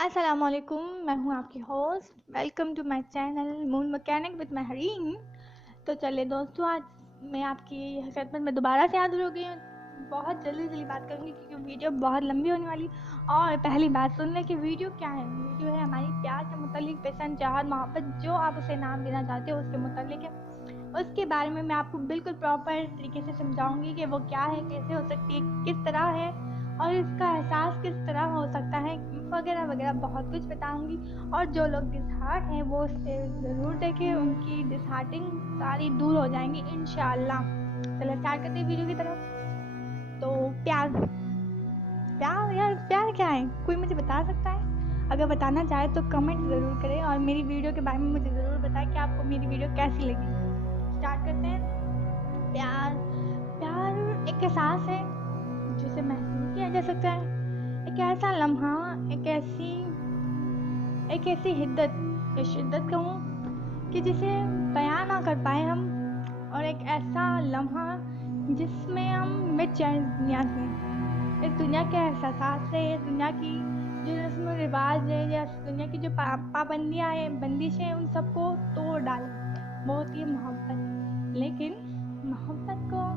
السلام علیکم، میں ہوں آپ کی host. Welcome to my channel moon mechanic with Mehreen. تو چلے دوستو، آج میں آپ کی خدمت میں دوبارہ سے حاضر ہو گئی ہوں. بہت جلدی بات کروں گی کیونکہ ویڈیو بہت لمبی ہونے والی. اور پہلی بات سن لیں کہ ویڈیو کیا ہے. ویڈیو ہے ہماری پیار کے متعلق، پسند، چاہت، محبت، جو آپ اسے نام دینا چاہتے ہو اس کے متعلق ہے. اس کے بارے میں آپ کو بالکل پراپر طریقے سے سمجھاؤں گی کہ وہ کیا ہے، کیسے ہو سکتی ہے، کس طرح ہے اور اس کا احساس کس طرح ہو سکتا ہے، وغیرہ وغیرہ بہت کچھ بتاؤں گی. اور جو لوگ ڈسہارٹ ہیں وہ اسے ضرور دیکھیں، ان کی ڈسہارٹنگ ساری دور ہو جائیں گی انشاءاللہ. چلے اسٹارٹ کرتے ہیں ویڈیو کی طرف. تو پیار یار، پیار کیا ہے؟ کوئی مجھے بتا سکتا ہے؟ اگر بتانا چاہے تو کمنٹ ضرور کریں اور میری ویڈیو کے بارے میں مجھے ضرور بتائیں کہ آپ کو میری ویڈیو کیسی لگی. اسٹارٹ کرتے ہیں. پیار ایک احساس ہے جسے محسوس کیا جا سکتا ہے. ایک ایسا لمحہ، ایک ایسی حدت یا شدت کہوں کہ جسے بیان نہ کر پائے ہم. اور ایک ایسا لمحہ جس میں ہم مٹ جائیں دنیا سے، اس دنیا کے احساسات سے، اس دنیا کی جو رسم و رواج ہے یا دنیا کی جو پابندیاں ہیں، بندشیں ہیں، ان سب کو توڑ ڈالیں. وہ ہوتی ہے محبت. لیکن محبت کو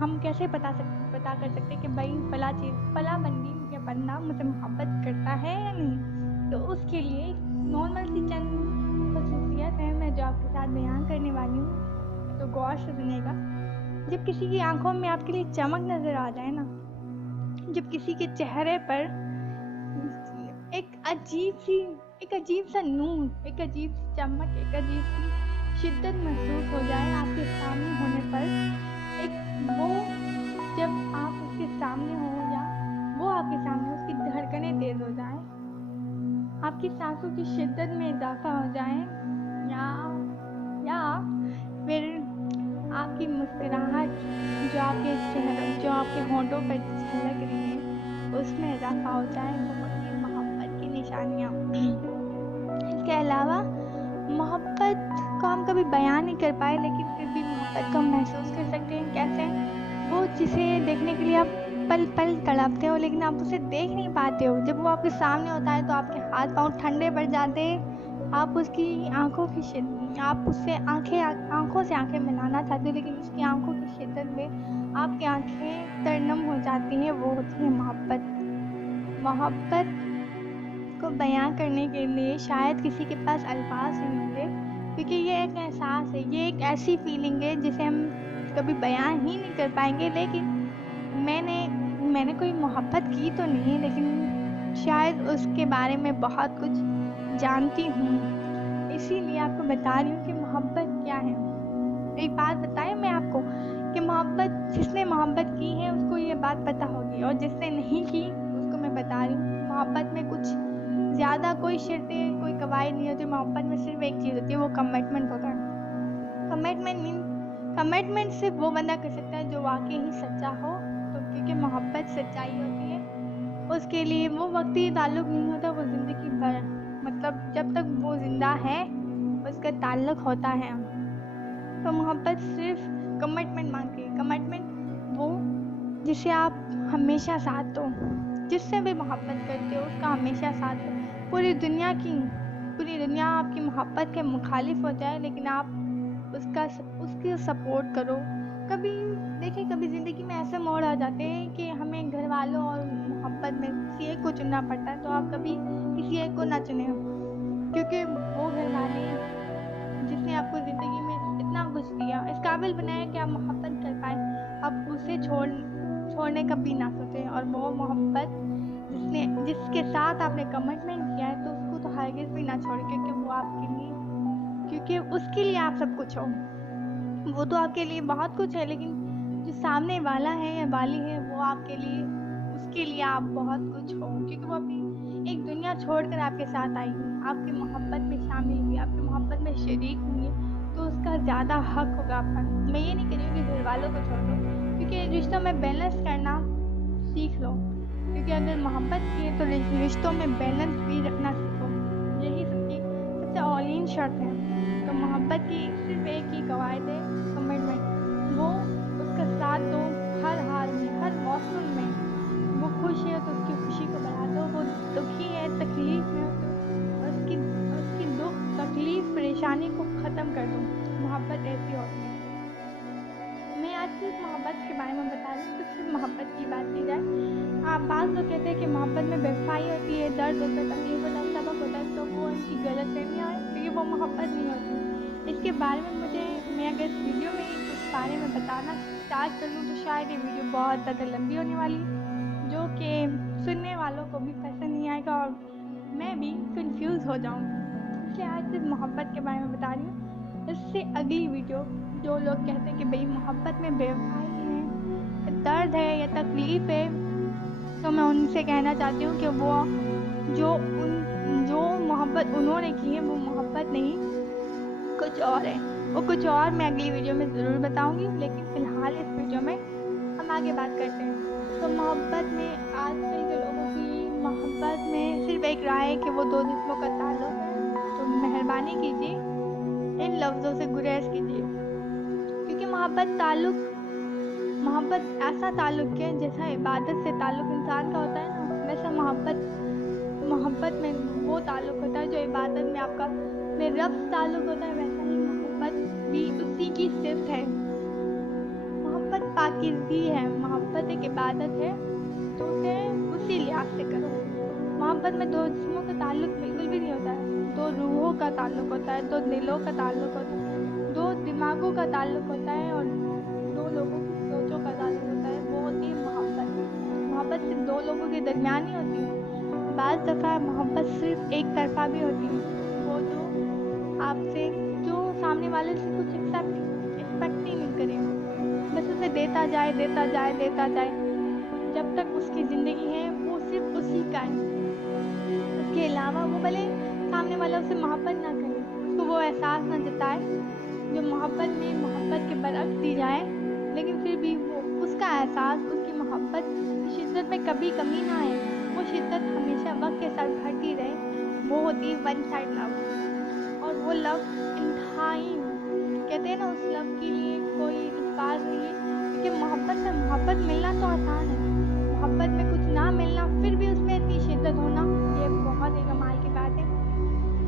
ہم کیسے پتا کر سکتے کہ بھائی فلاں چیز، فلاں بندی یا بندہ مجھ سے محبت کرتا ہے یا نہیں. تو اس کے لیے نارمل سی چند خصوصیت ہیں میں جو آپ کے ساتھ بیان کرنے والی ہوں، تو غور سے سنیے گا. جب کسی کی آنکھوں میں آپ کے لیے چمک نظر آ جائے نا، جب کسی کے چہرے پر ایک عجیب سا نور، ایک عجیب سی چمک، ایک عجیب سی شدت محسوس ہو جائے آپ کے سامنے ہونے پر، جب آپ اس کے سامنے ہو یا وہ آپ کے سامنے، اس کی دھڑکنیں تیز ہو جائیں، آپ کی سانسوں کی شدت میں اضافہ ہو جائے، یا پھر آپ کی مسکراہٹ جو آپ کے ہونٹوں پر جھلک رہی ہے اس میں اضافہ ہو جائے، وہ ہوتی ہے محبت کی نشانیاں. اس کے علاوہ محبت کو ہم کبھی بیان نہیں کر پائے، لیکن پھر بھی محبت کو ہم محسوس کر سکتے ہیں. کیسے؟ وہ جسے دیکھنے کے لیے آپ پل پل تڑپتے ہو لیکن آپ اسے دیکھ نہیں پاتے ہو. جب وہ آپ کے سامنے ہوتا ہے تو آپ کے ہاتھ پاؤں ٹھنڈے پڑ جاتے ہیں. آپ اس کی آپ اس سے آنکھوں سے آنکھیں ملانا چاہتے ہو، لیکن اس کی آنکھوں کی شدت میں آپ کی آنکھیں ترنم ہو جاتی ہیں. وہ ہوتی ہے محبت. محبت کو بیان کرنے کے لیے شاید کسی کے پاس الفاظ نہیں ہوں گے، کیونکہ یہ ایک احساس ہے، یہ ایک ایسی فیلنگ ہے جسے ہم کبھی بیان ہی نہیں کر پائیں گے. لیکن میں نے کوئی محبت کی تو نہیں، لیکن شاید اس کے بارے میں بہت کچھ جانتی ہوں. اسی لیے آپ کو بتا رہی ہوں کہ محبت کیا ہے. ایک بات بتائیں میں آپ کو کہ جس نے محبت کی ہے اس کو یہ بات پتہ ہوگی، اور جس نے نہیں کی اس کو میں بتا رہی ہوں کہ محبت میں کچھ زیادہ کوئی شرطیں، کوئی قواعد نہیں ہوتی. محبت میں صرف ایک چیز ہوتی ہے، وہ کمٹمنٹ ہوتا ہے. کمٹمنٹ صرف وہ بندہ کر سکتا ہے جو واقعی ہی سچا ہو. تو کیونکہ محبت سچائی ہوتی ہے، اس کے لیے وہ وقتی تعلق نہیں ہوتا، وہ زندگی بھر، مطلب جب تک وہ زندہ ہے اس کا تعلق ہوتا ہے. تو محبت صرف کمٹمنٹ مانگتی ہے. کمٹمنٹ وہ جسے آپ ہمیشہ ساتھ دو، جس سے بھی محبت کرتے ہو اس کا ہمیشہ ساتھ دو. پوری دنیا آپ کی محبت کے مخالف ہو جائے لیکن آپ اس کی سپورٹ کرو. کبھی زندگی میں ایسے موڑ آ جاتے ہیں کہ ہمیں گھر والوں اور محبت میں کسی ایک کو چننا پڑتا ہے. تو آپ کبھی کسی ایک کو نہ چنیں، کیونکہ وہ گھر والے جس نے آپ کو زندگی میں اتنا کچھ دیا، اس قابل بنایا کہ آپ محبت کر پائیں، اب اسے چھوڑنے کا بھی نہ سوچیں. اور وہ محبت جس کے ساتھ آپ نے کمٹمنٹ کیا ہے تو اس کو تو ہرگز بھی نہ چھوڑیں، کیونکہ اس کے لیے آپ سب کچھ ہو. وہ تو آپ کے لیے بہت کچھ ہے، لیکن جو سامنے والا ہے یا والی ہے وہ اس کے لیے آپ بہت کچھ ہو، کیونکہ وہ اپنی ایک دنیا چھوڑ کر آپ کے ساتھ آئی ہے، آپ کی محبت میں شامل ہوئی، آپ کی محبت میں شریک ہوئی ہے. تو اس کا زیادہ حق ہوگا آپ پر. میں یہ نہیں کہہ رہی ہوں کہ گھر والوں کو چھوڑ دو، کیونکہ رشتوں میں بیلنس کرنا سیکھ لو. کیونکہ اگر محبت کی ہے تو رشتوں میں بیلنس بھی رکھنا سیکھو. یہی سب سے اولین شرط ہے. تو محبت کی صرف ایک ہی قواعد ہے، کمٹمنٹ. وہ اس کا ساتھ دو ہر حال میں، ہر موسم میں. وہ خوش ہے تو اس کی خوشی کو بڑھا دو، وہ درد ہوتا है, तकलीफ होता है, सबक होता है, तो वो उनकी गलतफहमियाँ है, क्योंकि वो मोहब्बत नहीं होती. इसके बारे में मैं अगर इस वीडियो में इस बारे में बताना स्टार्ट कर लूँ तो शायद ये वीडियो बहुत ज़्यादा लंबी होने वाली है, जो कि सुनने वालों को भी पसंद नहीं आएगा और मैं भी कंफ्यूज हो जाऊँगी. इसलिए आज सिर्फ मोहब्बत के बारे में बता रही हूँ. इससे अगली वीडियो जो लोग कहते हैं कि भाई मोहब्बत में बेवफाई है, दर्द है या तकलीफ़ है, तो मैं उनसे कहना चाहती हूँ कि वो जो मोहब्बत उन्होंने की है वो मोहब्बत नहीं, कुछ और है. वो कुछ और मैं अगली वीडियो में ज़रूर बताऊँगी, लेकिन फ़िलहाल इस वीडियो में हम आगे बात करते हैं. तो मोहब्बत में आजकल के लोगों की मोहब्बत में सिर्फ एक राय है कि वो दो जिस्मों का ताल्लुक़ है. तो मेहरबानी कीजिए इन लफ्ज़ों से गुरेज कीजिए, क्योंकि मोहब्बत ऐसा ताल्लुक़ है जैसा इबादत से ताल्लुक़ इंसान का होता है ना, वैसा मोहब्बत में वो ताल्लुक़ होता है जो इबादत में आपका मेरे रब से ताल्लुक़ होता है. वैसा ही मोहब्बत भी उसी की सिफ़त है. मोहब्बत पाकीज़गी है, मोहब्बत एक इबादत है, तो उसे उसी लिहाज से करो. मोहब्बत में दो जिस्मों का ताल्लुक़ बिल्कुल भी नहीं होता है, दो रूहों का ताल्लुक़ होता है, दो दिलों का ताल्लुक़ होता है, दो दिमागों का ताल्लुक़ होता है और दो लोगों की सोचों का ताल्लुक़ होता है. वो होती है मोहब्बत सिर्फ दो लोगों के दरमियान ही होती है. बाज़ दफ़ा मोहब्बत सिर्फ एक तरफ़ा भी होती है. वो जो सामने वाले से कुछ एक्सपेक्ट ही नहीं करे, बस उसे देता जाए, जब तक उसकी ज़िंदगी है वो सिर्फ उसी का है. उसके अलावा वो भले सामने वाला उसे मोहब्बत ना करे, उसको वो एहसास ना जताए जो मोहब्बत के बरअक्स दी जाए, लेकिन फिर भी वो उसका एहसास, उसकी मोहब्बत की शिद्दत में कभी कमी ना आए. वो शिद्दत हमेशा वक्त के साथ बढ़ती रहे. वो होती है वन साइड लव. और वो लव इंतहाई, कहते हैं ना, उस लव के लिए कोई अल्फाज नहीं है, क्योंकि मोहब्बत मिलना तो आसान है, मोहब्बत में कुछ ना मिलना फिर भी उसमें इतनी शिद्दत होना, ये बहुत ही कमाल की बात है.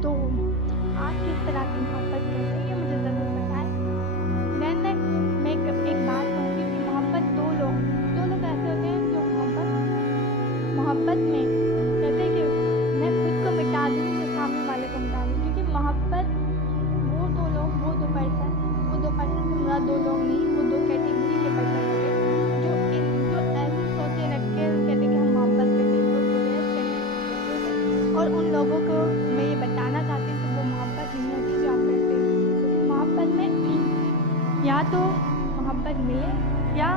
तो आप किस तरह की मोहब्बत करते हैं ये मुझे ज़रूर बताएं. मैं एक बात कहूँगी कि मोहब्बत दो लोग ऐसे होते हैं जो मोहब्बत में कहते हैं कि मैं खुद को मिटा दूँ तो सामने वाले को मिटा दूँ, क्योंकि मोहब्बत वो दो पर्सन से मुरा दो लोग नहीं, वो दो कैटेगरी के पर्सन होते हैं जो ऐसी सोचें रख के कहते हैं कि हम मोहब्बत करते हैं. और उन लोगों को मैं ये बताना चाहती हूँ कि वो मोहब्बत नहीं होती जो आप करते हैं, क्योंकि मोहब्बत में या तो मोहब्बत मिले या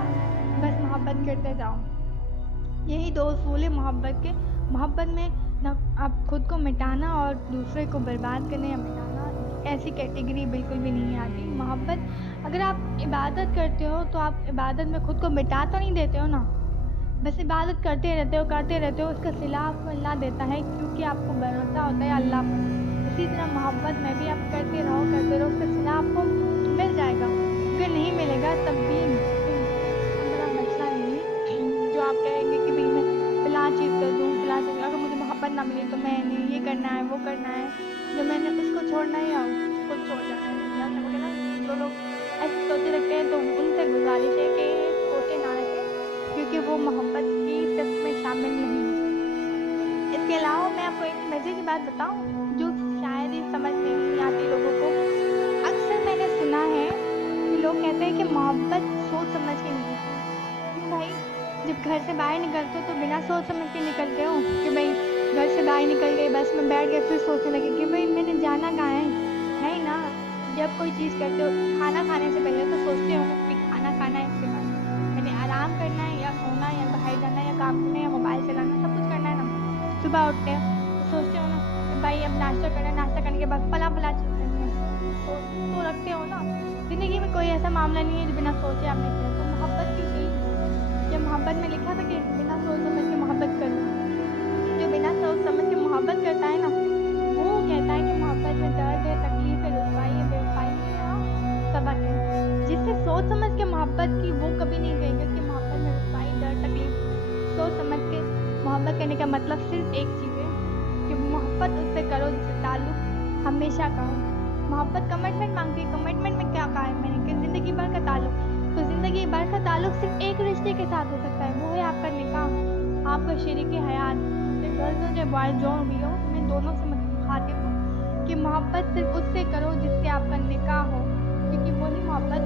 बस मोहब्बत करते जाओ. यही दो उसूल है मोहब्बत के. मोहब्बत में ना आप खुद को मिटाना और दूसरे को बर्बाद करने या मिटाना, ऐसी कैटेगरी बिल्कुल भी नहीं आती. मोहब्बत, अगर आप इबादत करते हो तो आप इबादत में खुद को मिटा तो नहीं देते हो ना, बस इबादत करते रहते हो. उसका सिला आपको अल्लाह देता है, क्योंकि आपको भरोसा होता है अल्लाह पर. इसी तरह मोहब्बत में भी आप करते रहो, उसका सिला आपको मिल जाएगा. अगर नहीं मिलेगा तब भी बड़ा मसला नहीं है. जो आप कहेंगे कि भाई मैं फ़िलहाल चीज़ कर दूँ, अगर मुझे मोहब्बत ना मिले तो मैंने ये करना है, वो करना है, जो मैंने उसको छोड़ना है या उसको छोड़ जाना है, या समझे ना. जो लोग ऐसे सोचे रखते हैं तो उनसे गुजारिश है कि सोचे ना रखें, क्योंकि वो मोहब्बत की सिफ़त में शामिल नहीं है. इसके अलावा मैं आपको एक मज़े की बात बताऊँ जो शायद ही समझ में नहीं आती लोगों को. अक्सर मैंने सुना है कि लोग कहते हैं कि मोहब्बत सोच समझ के नहीं. क्यों भाई, जब घर से बाहर निकलते हो तो बिना सोच समझ के निकलते हो कि भाई घर से बाहर निकल गए, बस में बैठ गए, फिर सोचने लगे कि भाई मैंने जाना कहाँ है. नहीं ना, जब कोई चीज़ करते हो, खाना खाने से पहले तो सोचते हो कि खाना खाना है, इसके बाद मैंने आराम करना है या सोना या बाहर जाना या काम करना या मोबाइल चलाना, सब कुछ करना है ना. सुबह उठते हो तो सोचते हो ना कि भाई अब नाश्ता करना है, नाश्ता करने के बाद फला चीज़ करनी है, तो रखते हो ना. ज़िंदगी में कोई ऐसा मामला नहीं है जो बिना सोचे आपने किया. तो मोहब्बत की चीज़, जब मोहब्बत में लिखा था कि बिना सोच समझ के मोहब्बत करो, जो बिना सोच समझ के मोहब्बत करता है ना, वो कहता है कि मोहब्बत में दर्द है, तकलीफ है, रुसवाई है, बेवफाई है या सबक है. जिससे सोच समझ के मोहब्बत की वो कभी नहीं कहेगा कि मोहब्बत में रुसवाई, दर्द, तकलीफ. सोच समझ के मोहब्बत करने का मतलब सिर्फ एक चीज़ है कि मोहब्बत उससे करो जिससे ताल्लुक़ हमेशा का हो. मोहब्बत कमिटमेंट मांगती है. कमिटमेंट में क्या कहा है मैंने कि ज़िंदगी भर का ताल्लुक़. तो ज़िंदगी भर का ताल्लुक़ सिर्फ एक रिश्ते के साथ हो सकता है, वो है आपका निकाह, आपका शरीके हयात. गर्ल्स हो चाहे बॉयज़ जो भी हो, मैं दोनों से मुखातिब हूँ कि मोहब्बत सिर्फ उससे करो जिससे आपका निकाह हो, क्योंकि वही मोहब्बत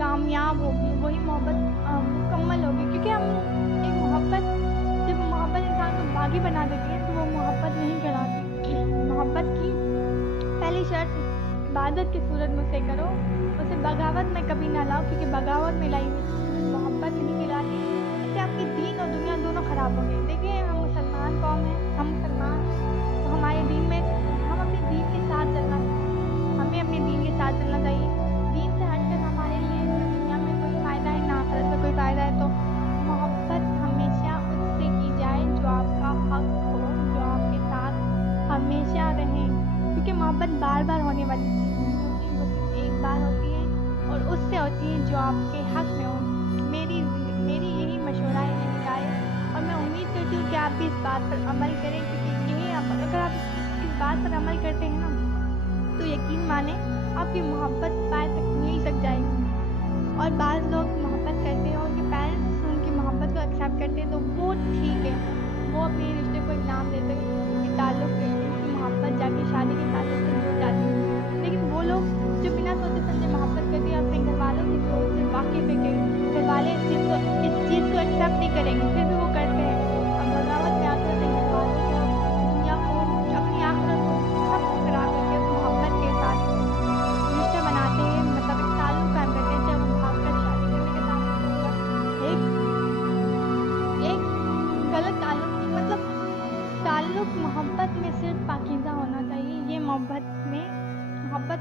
कामयाब होगी, वही मोहब्बत मुकम्मल होगी। क्योंकि हम एक मोहब्बत, जब मोहब्बत इंसान को बागी बना देती है तो वो मोहब्बत नहीं कहलाती। मोहब्बत की पहली शर्त इबादत की सूरत में उसे करो, उसे बगावत में कभी ना लाओ, क्योंकि बगावत में लाई हुई चीज़ मोहब्बत नहीं कहलाती। इससे आपकी दीन और दुनिया दोनों ख़राब हो गई। देखिए, हम मुसलमान कौम हैं, हम मुसलमान हैं, तो हमारे दीन में हम अपने दीन के साथ चलना, हमें अपने दीन के साथ चलना चाहिए। दीन से हटकर हमारे लिए ना दुनिया में कोई फ़ायदा है ना आखिरत में कोई फ़ायदा है। तो मोहब्बत हमेशा उससे की जाए जो आपका हक हो, जो आपके साथ हमेशा रहे, क्योंकि मोहब्बत बार बार होने वाली चीज़ नहीं होती, वो सिर्फ एक बार होती है और उससे होती है जो आपके हक में हो। मेरी यही मशवरा है, यही हिदायत, और मैं उम्मीद करती हूँ कि आप भी इस बात पर अमल करें, क्योंकि यही अगर आप इस बात पर अमल करते हैं ना, तो यकीन माने आपकी मोहब्बत पाए तक मिल तक जाएगी। और बाज़ लोग मोहब्बत करते हैं, उनके पेरेंट्स उनकी मोहब्बत को एक्सेप्ट करते हैं, तो वो ठीक है, वो अपने रिश्ते को इनाम देते हैं कि ताल्लुक़ है, उनकी मोहब्बत जाके शादी के ताल्लुक़ से जुड़ जाती है। लेकिन वो लोग जो बिना सोचे समझे मोहब्बत करते हैं, अपने घर वालों की सोच से वाकिफ़ है कि घर वाले इस चीज़ को एक्सेप्ट नहीं करेंगे, फिर भी वो करते हैं और बगावत में आकर अपने घर वालों को, दुनिया को, अपनी आखिरत को सब खराब करके उस मोहब्बत के साथ रिश्ता बनाते हैं, मतलब एक ताल्लुक़ कायम करते हैं, चाहे वो भागकर शादी करने का ताल्लुक़ हो या एक गलत ताल्लुक़। मतलब ताल्लुक़ मोहब्बत में सिर्फ पाकीज़ा होना चाहिए। ये मोहब्बत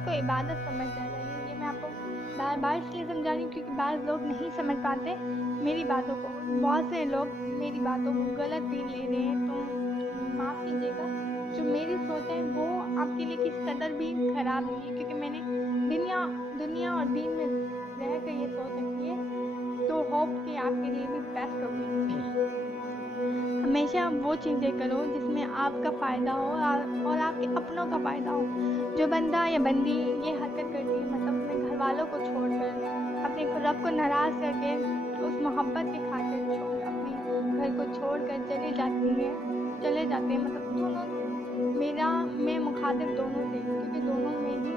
को इबादत समझना चाहिए। ये मैं आपको बार बार इसलिए समझा रही हूँ क्योंकि बाज़ लोग नहीं समझ पाते मेरी बातों को। बहुत से लोग मेरी बातों को गलत भी ले रहे हैं, तो माफ़ कीजिएगा। जो मेरी सोच है वो आपके लिए किस कदर भी ख़राब नहीं है, क्योंकि मैंने दुनिया और दीन में रह कर ये सोच रखी है, तो होप कि आपके लिए भी बेस्ट होगी। हमेशा वो चीज़ें करो जिसमें आपका फ़ायदा हो और आपके अपनों का फ़ायदा हो। जो बंदा या बंदी ये हरकत करती है, मतलब अपने घर वालों को छोड़कर, अपने रब को नाराज़ करके उस मोहब्बत की खातिर अपने घर को छोड़कर चले जाते हैं, मतलब मैं मुखातिब दोनों से, क्योंकि दोनों में ही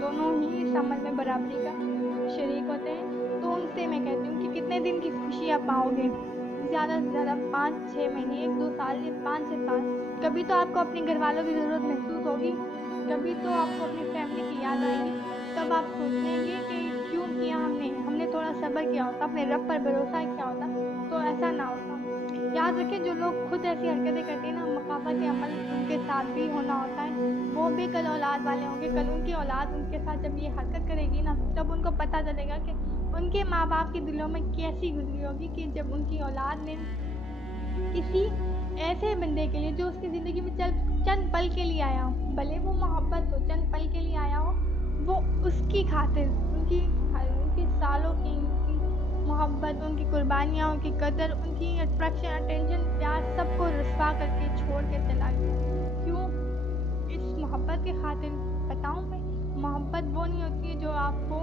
दोनों ही इस अमल में बराबरी का शरीक होते हैं। तो उनसे मैं कहती हूँ कि कितने दिन की खुशी आप पाओगे, ज़्यादा से ज़्यादा 5-6 महीने, 1-2 साल या 5-6 साल। कभी तो आपको अपने घर वालों की ज़रूरत महसूस होगी, कभी तो आपको अपनी फैमिली की याद आएगी, तब आप सोचेंगे कि क्यों किया हमने थोड़ा सब्र किया होता, अपने रब पर भरोसा किया होता तो ऐसा ना होता। याद रखें, जो लोग खुद ऐसी हरकतें करते हैं ना, मकाबत अमल उनके साथ भी होना होता है। वो भी कल औलाद वाले होंगे, कल उनकी औलाद उनके साथ जब ये हरकत करेगी ना, तब उनको पता चलेगा कि उनके माँ बाप के दिलों में कैसी गुजरी होगी कि जब उनकी औलाद ने किसी ऐसे बंदे के लिए जो उसकी ज़िंदगी में चंद पल के लिए आया हो, भले वो मोहब्बत हो, चंद पल के लिए आया हो, वो उसकी खातिर उनकी सालों की उनकी मोहब्बत, उनकी कुर्बानियाँ, उनकी कदर, उनकी अट्रैक्शन, अटेंशन, प्यार सबको रुसवा करके छोड़ के चला गया। क्यों? इस मोहब्बत के खातिर बताऊँ मैं, मोहब्बत वो नहीं होती है जो आपको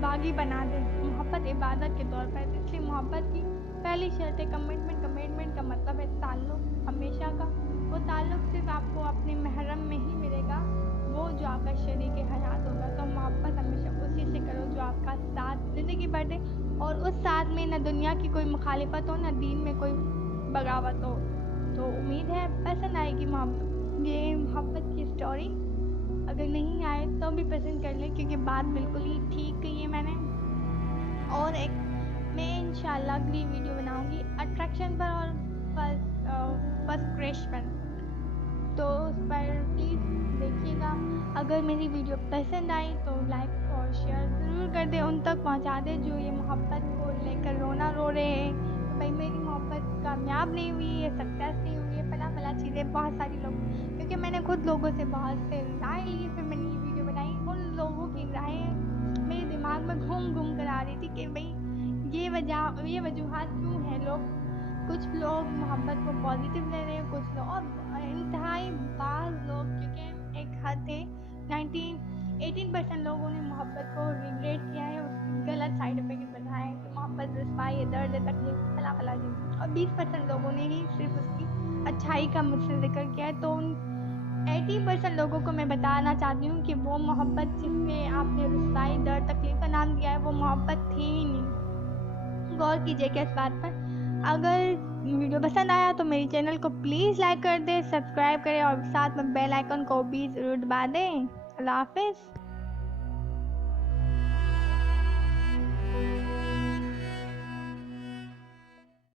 बागी बना दे। मोहब्बत इबादत के तौर पर, इसलिए मोहब्बत की पहली शर्त है कमिटमेंट का मतलब है ताल्लुक़ हमेशा का। वो ताल्लुक़ सिर्फ आपको अपने महरम में ही मिलेगा, वो जो आपका शरीक हयात होगा। तो मोहब्बत हमेशा उसी से करो जो आपका साथ ज़िंदगी भर दे, और उस साथ में ना दुनिया की कोई मुखालिफत हो, ना दीन में कोई बगावत हो। तो उम्मीद है पसंद आएगी ये मोहब्बत की स्टोरी। अगर नहीं आए तो भी पसंद कर लें, क्योंकि बात बिल्कुल ही ठीक कही है मैंने। और मैं इंशाल्लाह अगली वीडियो बनाऊंगी अट्रैक्शन पर और फर्स्ट क्रश पर, तो उस पर प्लीज़ देखिएगा। अगर मेरी वीडियो पसंद आई तो लाइक और शेयर ज़रूर कर दें, उन तक पहुंचा दें जो ये मोहब्बत को लेकर रो रहे हैं कि भाई मेरी मोहब्बत कामयाब नहीं हुई है, सक्सेस नहीं हुई है, फला चीज़ें। बहुत सारी लोग, क्योंकि मैंने खुद लोगों से बहुत से राय ली, फिर मैंने ये वीडियो बनाई। उन लोगों की राय मेरे दिमाग में घूम कर आ रही थी कि भाई ये वजूहात क्यों है। कुछ लोग मोहब्बत को पॉजिटिव ले रहे हैं, कुछ लोग, और इंतहाई बाज़ लोग, क्योंकि एक हद है 18% लोगों ने मोहब्बत को रिग्रेट किया है, उसकी गलत साइड इफेक्ट बताया है कि मोहब्बत रुसवाई है, दर्द है, तकलीफ, फला चीज़, और 20% लोगों ने ही सिर्फ उसकी اچھائی کا مجھ سے ذکر کیا ہے، تو ان 80% لوگوں کو میں بتانا چاہتی ہوں کہ وہ محبت جس میں آپ نے رسوائی، درد، تکلیف کا نام دیا ہے، وہ محبت تھی ہی نہیں۔ غور کیجیے کہ اس بات پر۔ اگر ویڈیو پسند آیا تو میری چینل کو پلیز لائک کر دیں، سبسکرائب کریں اور ساتھ میں بیل آئیکن کو بھی ضرور دبا دیں۔ اللہ حافظ۔